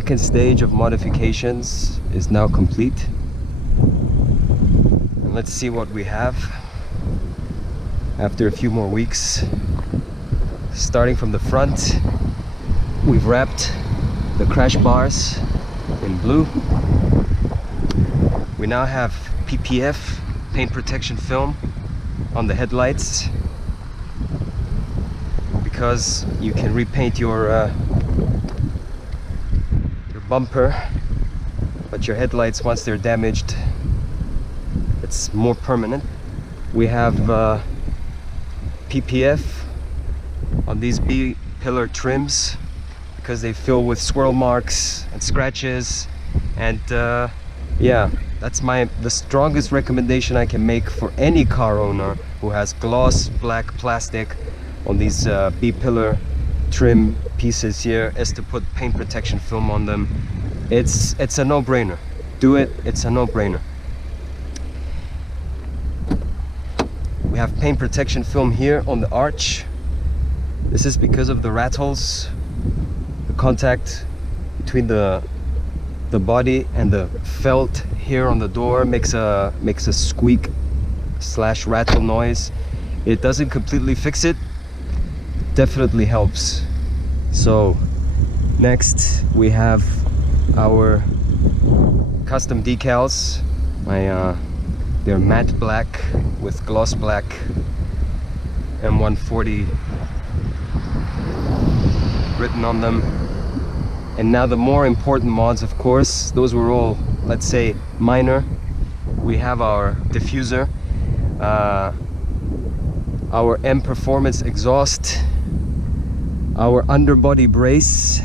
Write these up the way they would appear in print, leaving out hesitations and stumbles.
second stage of modifications is now complete. And let's see what we have after a few more weeks. Starting from the front, we've wrapped the crash bars in blue. We now have PPF, paint protection film, on the headlights, because you can repaint your bumper, but your headlights, once they're damaged, it's more permanent. We have PPF on these B-pillar trims because they fill with swirl marks and scratches, and yeah, that's the strongest recommendation I can make for any car owner who has gloss black plastic on these B-pillar trim pieces here, is to put paint protection film on them. It's a no-brainer. Do it, it's a no-brainer. We have paint protection film here on the arch. This is because of the rattles. The contact between the body and the felt here on the door makes a squeak / rattle noise. It doesn't completely fix it, definitely helps. So next we have our custom decals. They're matte black with gloss black M140 written on them. And now the more important mods, of course, those were all, let's say, minor. We have our diffuser, our M Performance exhaust, our underbody brace,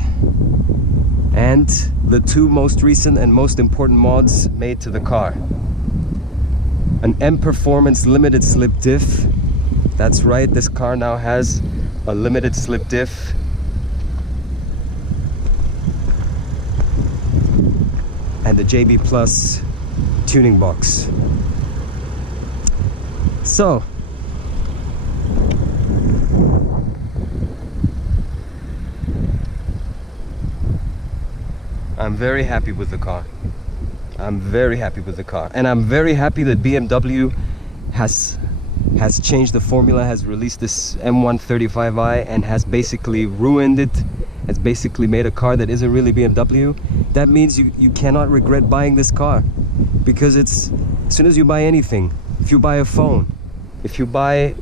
and the two most recent and most important mods made to the car. An M Performance limited slip diff. That's right, this car now has a limited slip diff. And the JB Plus tuning box. So I'm very happy with the car. I'm very happy with the car, and I'm very happy that BMW has changed the formula, has released this M135i and has basically ruined it, has basically made a car that isn't really BMW. That means you cannot regret buying this car, because it's, as soon as you buy anything, if you buy a phone, if you buy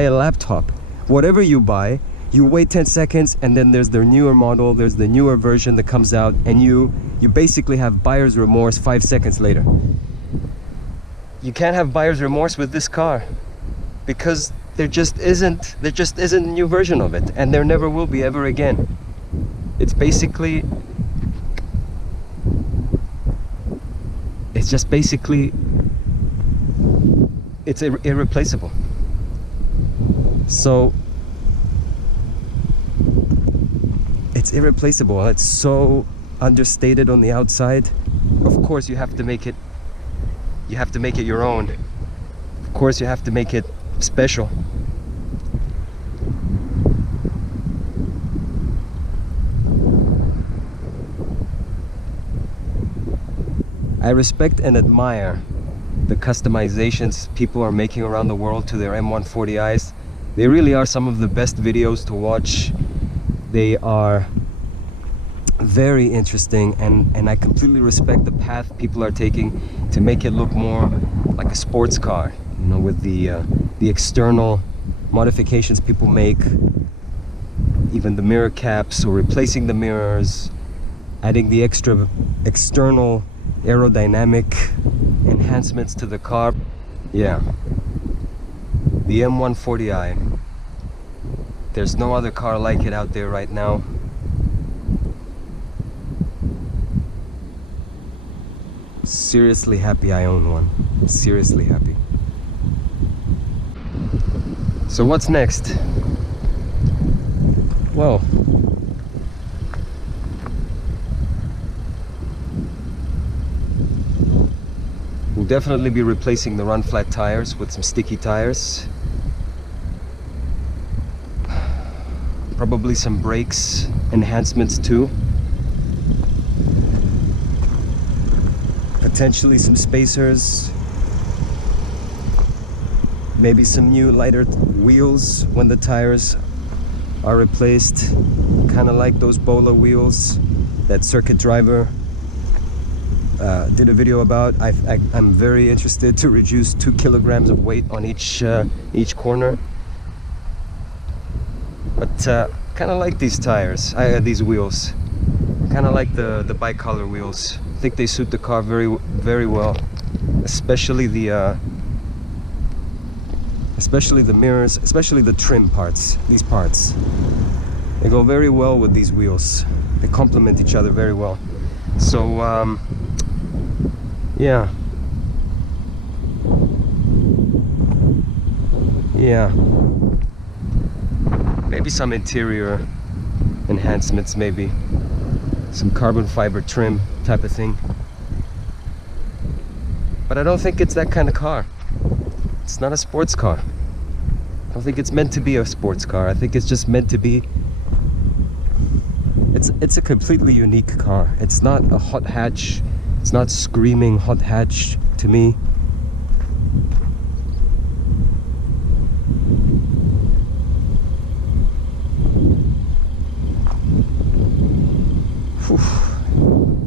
a laptop, whatever you buy, you wait 10 seconds and then there's the newer model, there's the newer version that comes out, and you basically have buyer's remorse 5 seconds later. You can't have buyer's remorse with this car, because there just isn't a new version of it, and there never will be ever again. It's irreplaceable. So it's irreplaceable. It's so understated on the outside. Of course you have to make it your own. Of course you have to make it special. I respect and admire the customizations people are making around the world to their M140i's. They really are some of the best videos to watch. They are very interesting, and I completely respect the path people are taking to make it look more like a sports car, you know, with the external modifications people make, even the mirror caps, or replacing the mirrors, adding the extra external aerodynamic enhancements to the car. Yeah, the M140i. There's no other car like it out there right now. Seriously happy I own one. Seriously happy. So what's next? Well, we'll definitely be replacing the run flat tires with some sticky tires. Probably some brakes enhancements too. potentially some spacers, maybe some new lighter wheels when the tires are replaced, kind of like those Bola wheels that Circuit Driver did a video about. I'm very interested to reduce 2 kilograms of weight on each corner, but kind of like these tires, these wheels, kind of like the bicolor wheels. I think they suit the car very well, especially the mirrors, especially the trim parts. These parts, they go very well with these wheels. They complement each other very well. So yeah, maybe some interior enhancements, maybe some carbon fiber trim type of thing, but I don't think it's that kind of car. It's not a sports car. I don't think it's meant to be a sports car. I think it's just meant to be, it's a completely unique car. It's not a hot hatch. It's not screaming hot hatch to me. Whew.